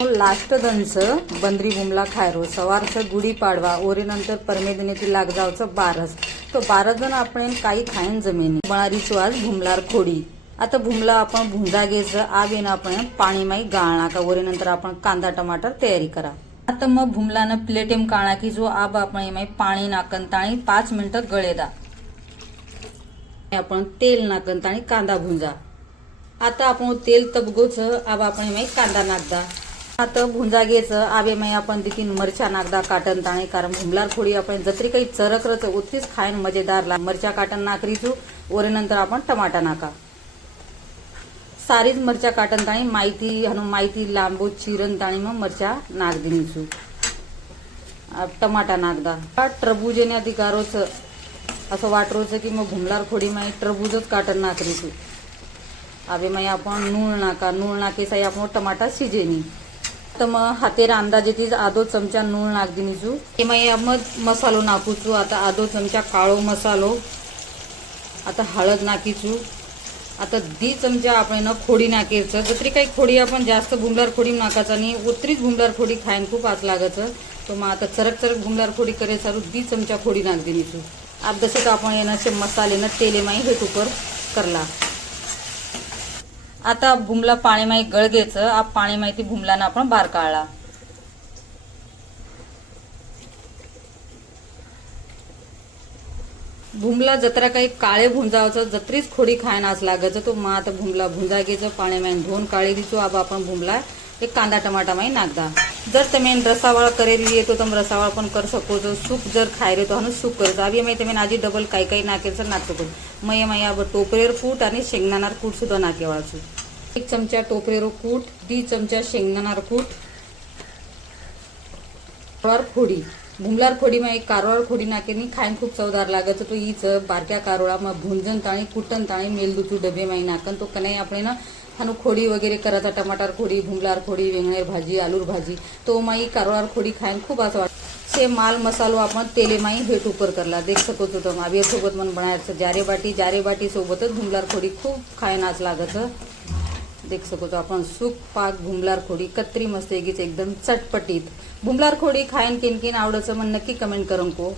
Last दंस बंदरी Bumla खायरो सवारचं गुढी पाडवा ओरेनंतर परमेदिनेती लाग जावचं बारस तो 12 जण आपण काही खायन जमिनी बनारीचो आज भुमलार खोडी. आता भुमला आपण भुंजा घ्यायचं आवेन आपण पाणी माई गाळणा का ओरेनंतर आपण कांदा टमाटर तयारी करा. आता मग भुमलानं प्लेटेम काळा की जो आब आपण माई पाणी नाकन ताणी 5 मिनिटं गळेदा. आपण तेल नाकन ताणी कांदा भुंजा. आता आपण तेल तबगोच आब आपण माई कांदा नाकदा. आता भुंजा घ्यायचं आवे माई आपण देखील मरच्या नाकदा काटन ताणे कारण भुमलार खोडी आपण जत्री काही चरकरच उत्तीच खायन मजेदार ला मरच्या काटन नाकरीचू ओरेनंतर आपण टमाटा नाका. सारीच मरच्या काटन ताणी माहिती लांबो चिरन ताणी मग मरच्या नाक दिनीचू टमाटा नाकदा. टरबूजेने अधिकारोच असं वाटरोच की मग भुमलार खोडी माई टरबूजच काटन नाकरीचू आवे माई आपण नूळ नाका नूळ नाकेसाई आपण टमाटा शिजेनी. तर मग हातेर अंदाजे तीच आधो चमचा नूळ नाक दिनीचू ते माई मग मसालो नाकूचू. आता आधो चमचा काळो मसालो. आता हळद नाकीचू. आता 2 चमचा आपण खोडी नाकेचं जत्री काही खोडी आपण जास्त भुमलार खोडी नाकाच आणि उतरीच भुमलार खोडी खायन खूप आज लागत. तो मग आता चरक भुमलार खोडी करे सारू 2 चमचा खोडी नाक दिनीचू. अब जसे तर आपण येणं मसाले न तेले माई हे तुपर करला. आता भुमला पाणी माई गळ घ्यायचं. आप पाणी माहिती भुमलानं आपण बार काढला. भुमला जत्रा काही काळे भुंजावचं जत्रीच खोडी खायन आज लागायचं. तो मग आता भुमला भुंजा घ्यायचं पाणी माई धुवून काळी दिसू. अब आपण भुमला एक कांदा टमाटा माई नाकदा. जर तुम्ही रसावाळ करेल येतो तर रसावाळ पण कर सको. सूप जर खायरे तो हन सूप करतो. आधी माहिती तुम्ही आजी डबल काही नाकेचं नाक सको. मय माई अब टोपरेर कूट आणि शेंगदाणार कूट सुद्धा नाकेवाळाचू. 1 चमचा टोपरेरो कूट 2 चमचा शेंगदाणार कूट कारवार खोडी. भुमलार खोडी माई कारवार खोडी नाकेनी खायन खूप चवदार लागत. तो हीच बारक्या कारोळा मग भुंजन ताणी कुटन ताणी मेलदूचू डबे माई नाकन तो कनाई आपण ना हानू खोडी वगैरे करायचा. टमाटर खोडी भुमलार खोडी वेंगणेर भाजी आलूर भाजी तो माई कारवार खोडी खायन खूप असं वाटतं. से माल मसालो आपण तेले माई भेट उपर करला देख सको तो आबिया सोबत मन बनायचं जारे बाटी सोबतच भुमलार खोडी खूप खायन आज लागत. देख सको तो आपण सूप पाक भुमलार खोडी कत्री मस्त एकदम चटपटीत भुमलार खोडी खायन किनकिन आवडचं मन नक्की कमेंट करून को.